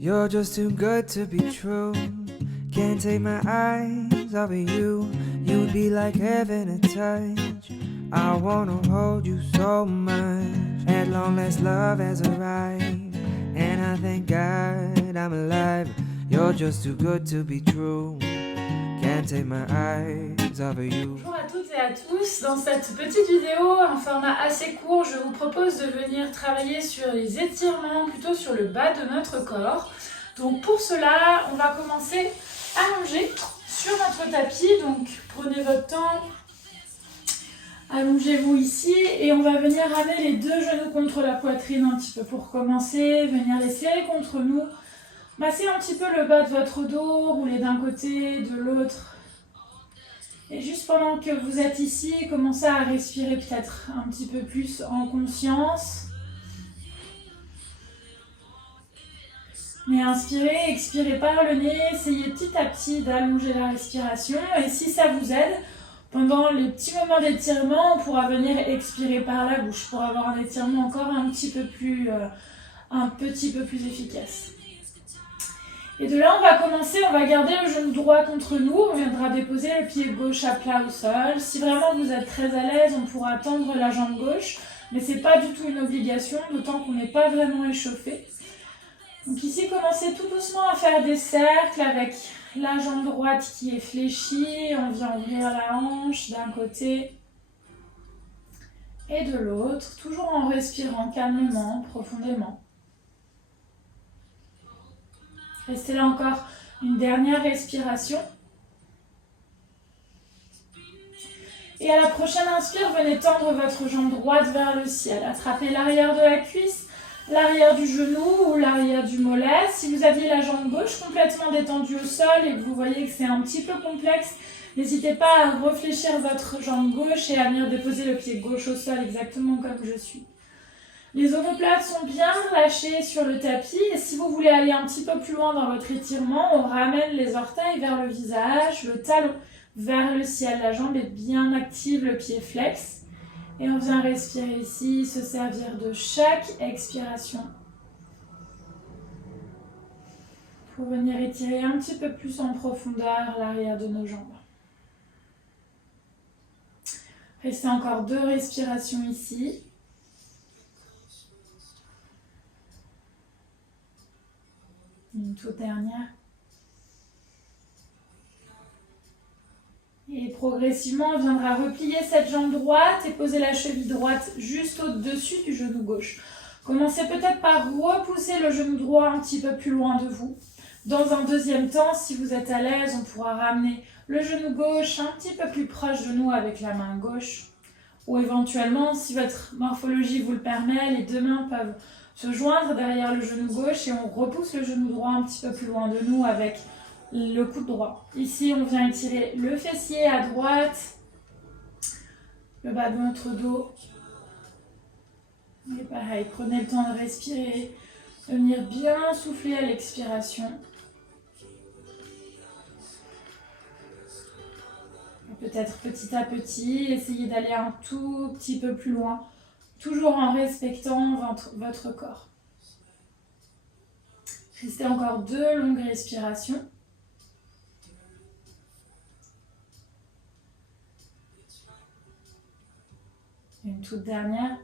You're just too good to be true. Can't take my eyes off of you. You'd be like heaven to touch. I wanna hold you so much. At long last love has arrived, and I thank God I'm alive. You're just too good to be true. Can't take my eyes off of you. Bonjour à toutes et à tous, dans cette petite vidéo, un format assez court, je vous propose de venir travailler sur les étirements, plutôt sur le bas de notre corps. Donc pour cela, on va commencer allongé sur notre tapis, donc prenez votre temps, allongez-vous ici et on va venir ramener les deux genoux contre la poitrine un petit peu pour commencer, venir les serrer contre nous, masser un petit peu le bas de votre dos, rouler d'un côté, de l'autre. Et juste pendant que vous êtes ici, commencez à respirer peut-être un petit peu plus en conscience. Mais inspirez, expirez par le nez, essayez petit à petit d'allonger la respiration. Et si ça vous aide, pendant les petits moments d'étirement, on pourra venir expirer par la bouche pour avoir un étirement encore un petit peu plus efficace. Et de là, on va commencer, on va garder le genou droit contre nous, on viendra déposer le pied gauche à plat au sol. Si vraiment vous êtes très à l'aise, on pourra tendre la jambe gauche, mais ce n'est pas du tout une obligation, d'autant qu'on n'est pas vraiment échauffé. Donc ici, commencez tout doucement à faire des cercles avec la jambe droite qui est fléchie, on vient ouvrir la hanche d'un côté et de l'autre, toujours en respirant calmement, profondément. Restez là encore une dernière respiration. Et à la prochaine inspire, venez tendre votre jambe droite vers le ciel. Attrapez l'arrière de la cuisse, l'arrière du genou ou l'arrière du mollet. Si vous aviez la jambe gauche complètement détendue au sol et que vous voyez que c'est un petit peu complexe, n'hésitez pas à réfléchir votre jambe gauche et à venir déposer le pied gauche au sol exactement comme je suis. Les omoplates sont bien relâchées sur le tapis et si vous voulez aller un petit peu plus loin dans votre étirement, on ramène les orteils vers le visage, le talon vers le ciel. La jambe est bien active, le pied flex. Et on vient respirer ici, se servir de chaque expiration pour venir étirer un petit peu plus en profondeur l'arrière de nos jambes. Restez encore 2 respirations ici. Une toute dernière. Et progressivement, on viendra replier cette jambe droite et poser la cheville droite juste au-dessus du genou gauche. Commencez peut-être par repousser le genou droit un petit peu plus loin de vous. Dans un deuxième temps, si vous êtes à l'aise, on pourra ramener le genou gauche un petit peu plus proche de nous avec la main gauche. Ou éventuellement, si votre morphologie vous le permet, les deux mains peuvent se joindre derrière le genou gauche et on repousse le genou droit un petit peu plus loin de nous avec le coude droit. Ici, on vient étirer le fessier à droite, le bas de notre dos. Et pareil, prenez le temps de respirer, de venir bien souffler à l'expiration. Peut-être petit à petit, essayez d'aller un tout petit peu plus loin, toujours en respectant votre corps. Restez encore 2 longues respirations. Une toute dernière.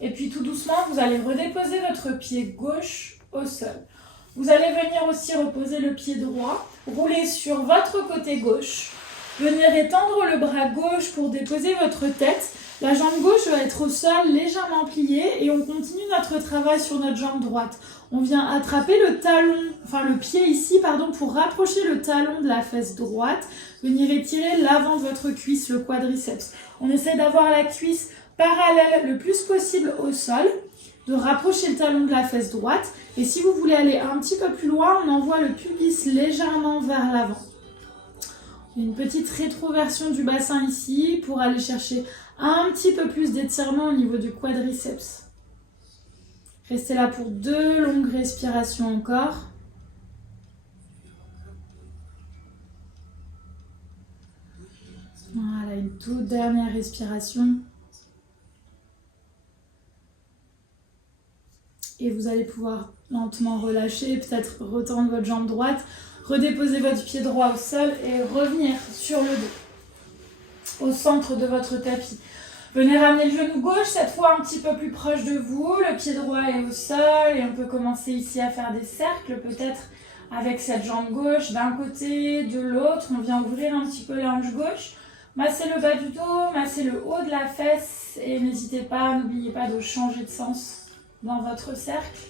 Et puis tout doucement, vous allez redéposer votre pied gauche au sol. Vous allez venir aussi reposer le pied droit, rouler sur votre côté gauche, venir étendre le bras gauche pour déposer votre tête. La jambe gauche va être au sol légèrement pliée et on continue notre travail sur notre jambe droite. On vient attraper le pied ici, pour rapprocher le talon de la fesse droite, venir étirer l'avant de votre cuisse, le quadriceps. On essaie d'avoir la cuisse parallèle le plus possible au sol, de rapprocher le talon de la fesse droite. Et si vous voulez aller un petit peu plus loin, on envoie le pubis légèrement vers l'avant. Une petite rétroversion du bassin ici pour aller chercher un petit peu plus d'étirement au niveau du quadriceps. Restez là pour 2 longues respirations encore. Voilà, une toute dernière respiration. Et vous allez pouvoir lentement relâcher, peut-être retendre votre jambe droite, redéposer votre pied droit au sol et revenir sur le dos, au centre de votre tapis. Venez ramener le genou gauche, cette fois un petit peu plus proche de vous, le pied droit est au sol et on peut commencer ici à faire des cercles, peut-être avec cette jambe gauche d'un côté, de l'autre. On vient ouvrir un petit peu la hanche gauche, massez le bas du dos, massez le haut de la fesse et n'hésitez pas, n'oubliez pas de changer de sens dans votre cercle.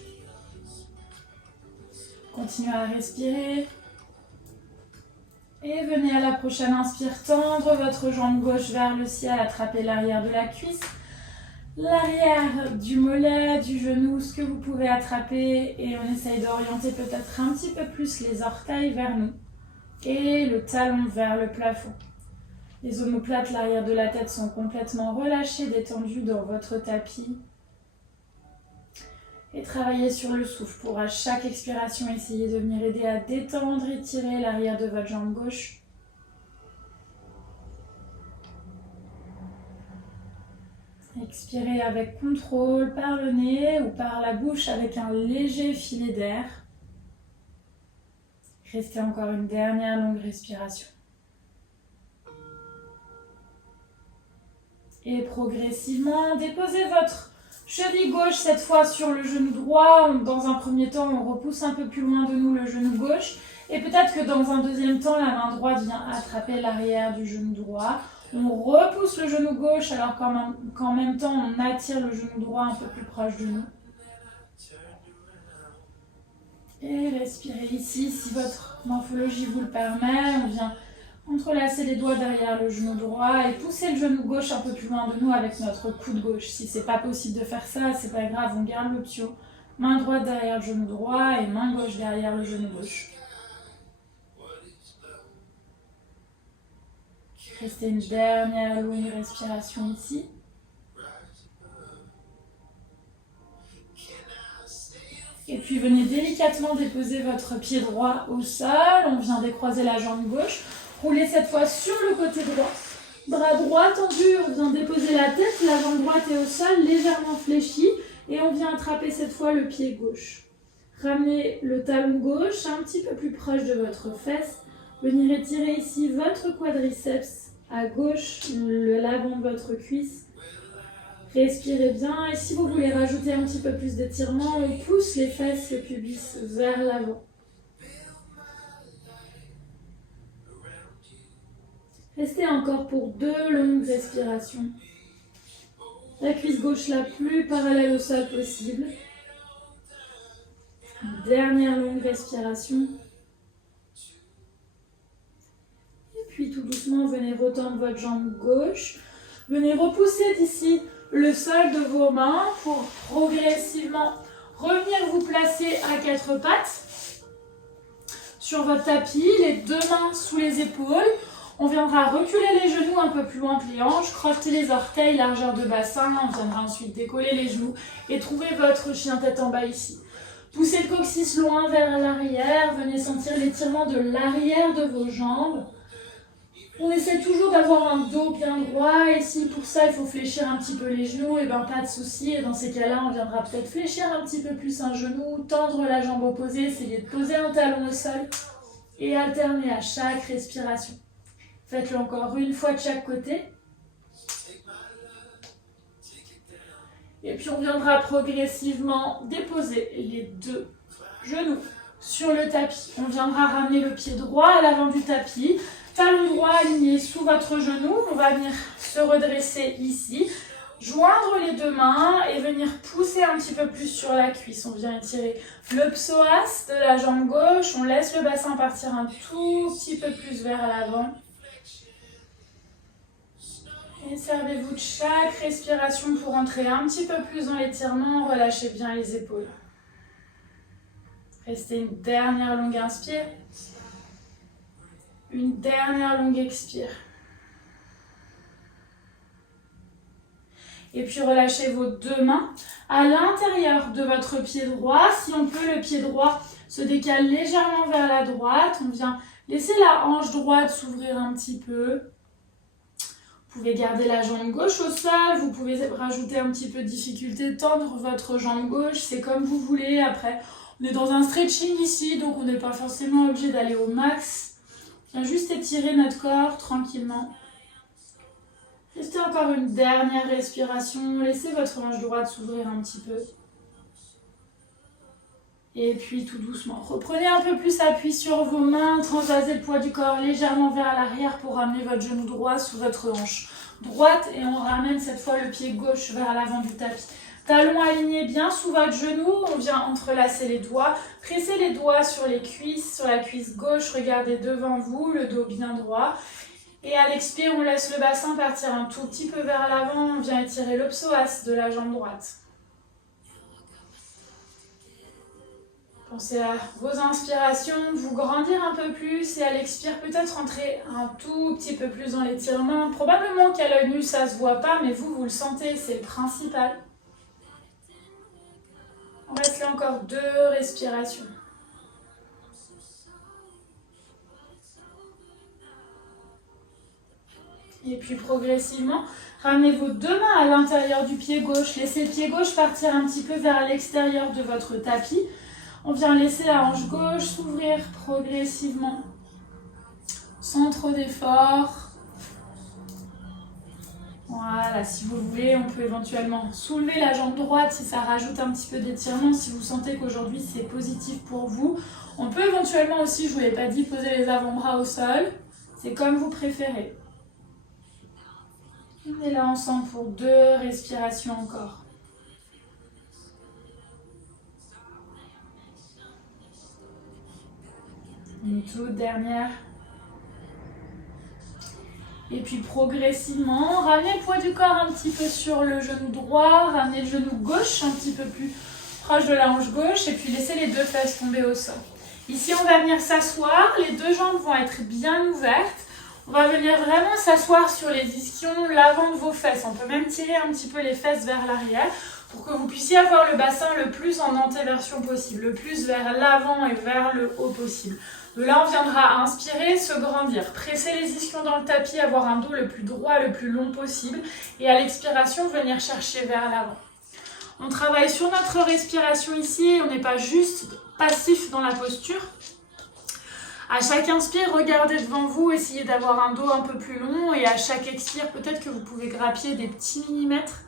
Continuez à respirer. Et venez à la prochaine inspire, tendre votre jambe gauche vers le ciel, attrapez l'arrière de la cuisse, l'arrière du mollet, du genou, ce que vous pouvez attraper. Et on essaye d'orienter peut-être un petit peu plus les orteils vers nous et le talon vers le plafond. Les omoplates, l'arrière de la tête sont complètement relâchés, détendus dans votre tapis. Et travaillez sur le souffle pour à chaque expiration essayer de venir aider à détendre et tirer l'arrière de votre jambe gauche. Expirez avec contrôle par le nez ou par la bouche avec un léger filet d'air. Restez encore une dernière longue respiration. Et progressivement, déposez votre cheville gauche cette fois sur le genou droit. Dans un premier temps, on repousse un peu plus loin de nous le genou gauche. Et peut-être que dans un deuxième temps, la main droite vient attraper l'arrière du genou droit. On repousse le genou gauche alors qu'en même temps, on attire le genou droit un peu plus proche de nous. Et respirez ici si votre morphologie vous le permet. On vient entrelacer les doigts derrière le genou droit et pousser le genou gauche un peu plus loin de nous avec notre coude gauche. Si c'est pas possible de faire ça, c'est pas grave, on garde l'option. Main droite derrière le genou droit et main gauche derrière le genou gauche. Restez une dernière longue respiration ici. Et puis venez délicatement déposer votre pied droit au sol. On vient décroiser la jambe gauche. Roulez cette fois sur le côté droit. Bras droit tendu, on vient déposer la tête. La jambe droite est au sol, légèrement fléchie. Et on vient attraper cette fois le pied gauche. Ramenez le talon gauche un petit peu plus proche de votre fesse. Venez étirer ici votre quadriceps à gauche, l'avant de votre cuisse. Respirez bien. Et si vous voulez rajouter un petit peu plus d'étirement, on pousse les fesses, le pubis vers l'avant. Restez encore pour 2 longues respirations. La cuisse gauche la plus parallèle au sol possible. Une dernière longue respiration. Et puis tout doucement, venez retendre votre jambe gauche. Venez repousser d'ici le sol de vos mains pour progressivement revenir vous placer à 4 pattes sur votre tapis, les 2 mains sous les épaules. On viendra reculer les genoux un peu plus loin que les hanches, crocheter les orteils, largeur de bassin. On viendra ensuite décoller les genoux et trouver votre chien tête en bas ici. Poussez le coccyx loin vers l'arrière. Venez sentir l'étirement de l'arrière de vos jambes. On essaie toujours d'avoir un dos bien droit. Et si pour ça il faut fléchir un petit peu les genoux, et ben pas de souci. Et dans ces cas-là, on viendra peut-être fléchir un petit peu plus un genou, tendre la jambe opposée, essayer de poser un talon au sol et alterner à chaque respiration. Faites-le encore une fois de chaque côté. Et puis on viendra progressivement déposer les 2 genoux sur le tapis. On viendra ramener le pied droit à l'avant du tapis. Talon droit aligné sous votre genou. On va venir se redresser ici. Joindre les 2 mains et venir pousser un petit peu plus sur la cuisse. On vient étirer le psoas de la jambe gauche. On laisse le bassin partir un tout petit peu plus vers l'avant. Et servez-vous de chaque respiration pour entrer un petit peu plus dans l'étirement. Relâchez bien les épaules. Restez une dernière longue inspire. Une dernière longue expire. Et puis relâchez vos 2 mains à l'intérieur de votre pied droit. Si on peut, le pied droit se décale légèrement vers la droite. On vient laisser la hanche droite s'ouvrir un petit peu. Vous pouvez garder la jambe gauche au sol, vous pouvez rajouter un petit peu de difficulté, tendre votre jambe gauche, c'est comme vous voulez. Après, on est dans un stretching ici, donc on n'est pas forcément obligé d'aller au max. On vient juste étirer notre corps tranquillement. Restez encore une dernière respiration, laissez votre hanche droite s'ouvrir un petit peu. Et puis tout doucement, reprenez un peu plus appui sur vos mains, transvasez le poids du corps légèrement vers l'arrière pour ramener votre genou droit sous votre hanche droite et on ramène cette fois le pied gauche vers l'avant du tapis. Talons alignés bien sous votre genou, on vient entrelacer les doigts, pressez les doigts sur les cuisses, sur la cuisse gauche, regardez devant vous, le dos bien droit. Et à l'expire, on laisse le bassin partir un tout petit peu vers l'avant, on vient étirer le psoas de la jambe droite. Pensez à vos inspirations, vous grandir un peu plus et à l'expire, peut-être rentrer un tout petit peu plus dans l'étirement. Probablement qu'à l'œil nu, ça ne se voit pas, mais vous le sentez, c'est le principal. On reste là encore 2 respirations. Et puis progressivement, ramenez vos 2 mains à l'intérieur du pied gauche. Laissez le pied gauche partir un petit peu vers l'extérieur de votre tapis. On vient laisser la hanche gauche s'ouvrir progressivement, sans trop d'effort. Voilà, si vous voulez, on peut éventuellement soulever la jambe droite si ça rajoute un petit peu d'étirement, si vous sentez qu'aujourd'hui c'est positif pour vous. On peut éventuellement aussi, je ne vous l'ai pas dit, poser les avant-bras au sol. C'est comme vous préférez. On est là ensemble pour 2 respirations encore. Une toute dernière. Et puis progressivement, ramenez le poids du corps un petit peu sur le genou droit, ramenez le genou gauche un petit peu plus proche de la hanche gauche et puis laissez les 2 fesses tomber au sol. Ici, on va venir s'asseoir, les 2 jambes vont être bien ouvertes. On va venir vraiment s'asseoir sur les ischions, l'avant de vos fesses. On peut même tirer un petit peu les fesses vers l'arrière pour que vous puissiez avoir le bassin le plus en antéversion possible, le plus vers l'avant et vers le haut possible. De là, on viendra inspirer, se grandir, presser les ischions dans le tapis, avoir un dos le plus droit, le plus long possible. Et à l'expiration, venir chercher vers l'avant. On travaille sur notre respiration ici, on n'est pas juste passif dans la posture. À chaque inspire, regardez devant vous, essayez d'avoir un dos un peu plus long. Et à chaque expire, peut-être que vous pouvez grappiller des petits millimètres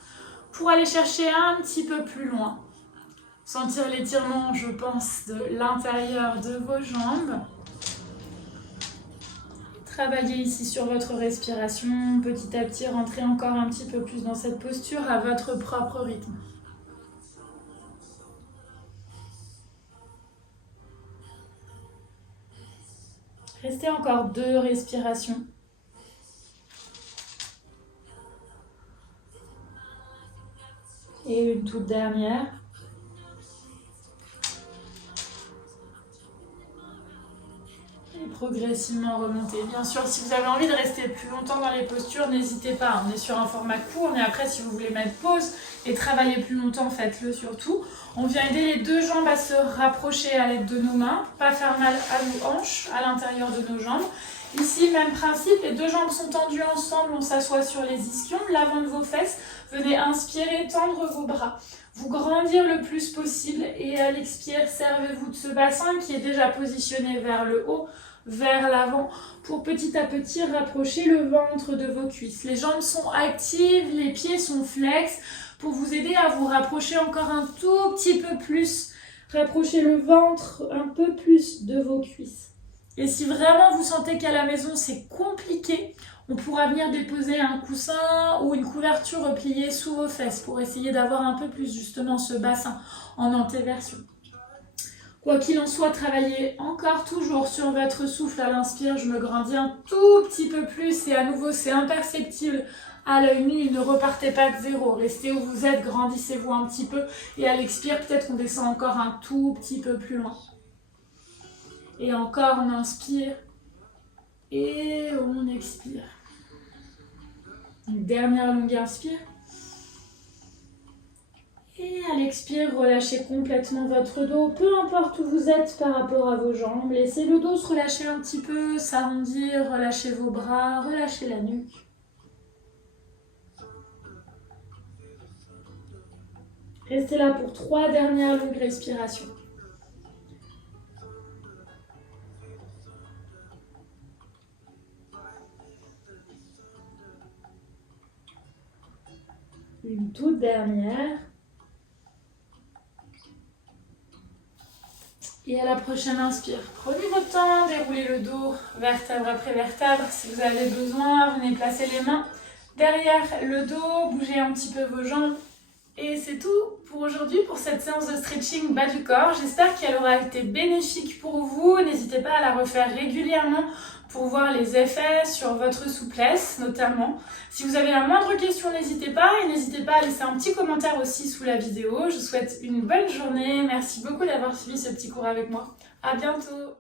pour aller chercher un petit peu plus loin. Sentir l'étirement, je pense, de l'intérieur de vos jambes. Travaillez ici sur votre respiration. Petit à petit, rentrez encore un petit peu plus dans cette posture à votre propre rythme. Restez encore 2 respirations. Et une toute dernière. Et progressivement remonter. Bien sûr, si vous avez envie de rester plus longtemps dans les postures, n'hésitez pas. On est sur un format court, mais après, si vous voulez mettre pause et travailler plus longtemps, faites-le surtout. On vient aider les 2 jambes à se rapprocher à l'aide de nos mains, pas faire mal à nos hanches, à l'intérieur de nos jambes. Ici, même principe, les 2 jambes sont tendues ensemble, on s'assoit sur les ischions, l'avant de vos fesses. Venez inspirer, tendre vos bras, vous grandir le plus possible et à l'expire, servez-vous de ce bassin qui est déjà positionné vers le haut, vers l'avant, pour petit à petit rapprocher le ventre de vos cuisses. Les jambes sont actives, les pieds sont flex, pour vous aider à vous rapprocher encore un tout petit peu plus, rapprocher le ventre un peu plus de vos cuisses. Et si vraiment vous sentez qu'à la maison c'est compliqué, on pourra venir déposer un coussin ou une couverture repliée sous vos fesses pour essayer d'avoir un peu plus justement ce bassin en antéversion. Quoi qu'il en soit, travaillez encore toujours sur votre souffle à l'inspire. Je me grandis un tout petit peu plus et à nouveau c'est imperceptible à l'œil nu. Ne repartez pas de zéro. Restez où vous êtes, grandissez-vous un petit peu et à l'expire peut-être qu'on descend encore un tout petit peu plus loin. Et encore on inspire et on expire. Une dernière longue inspire. Et à l'expire, relâchez complètement votre dos, peu importe où vous êtes par rapport à vos jambes. Laissez le dos se relâcher un petit peu, s'arrondir, relâchez vos bras, relâchez la nuque. Restez là pour 3 dernières longues respirations. Une toute dernière. Et à la prochaine inspire. Prenez votre temps, déroulez le dos, vertèbre après vertèbre. Si vous avez besoin, venez placer les mains derrière le dos, bougez un petit peu vos jambes. Et c'est tout pour aujourd'hui, pour cette séance de stretching bas du corps. J'espère qu'elle aura été bénéfique pour vous. N'hésitez pas à la refaire régulièrement pour voir les effets sur votre souplesse notamment. Si vous avez la moindre question, n'hésitez pas. Et n'hésitez pas à laisser un petit commentaire aussi sous la vidéo. Je vous souhaite une bonne journée. Merci beaucoup d'avoir suivi ce petit cours avec moi. À bientôt.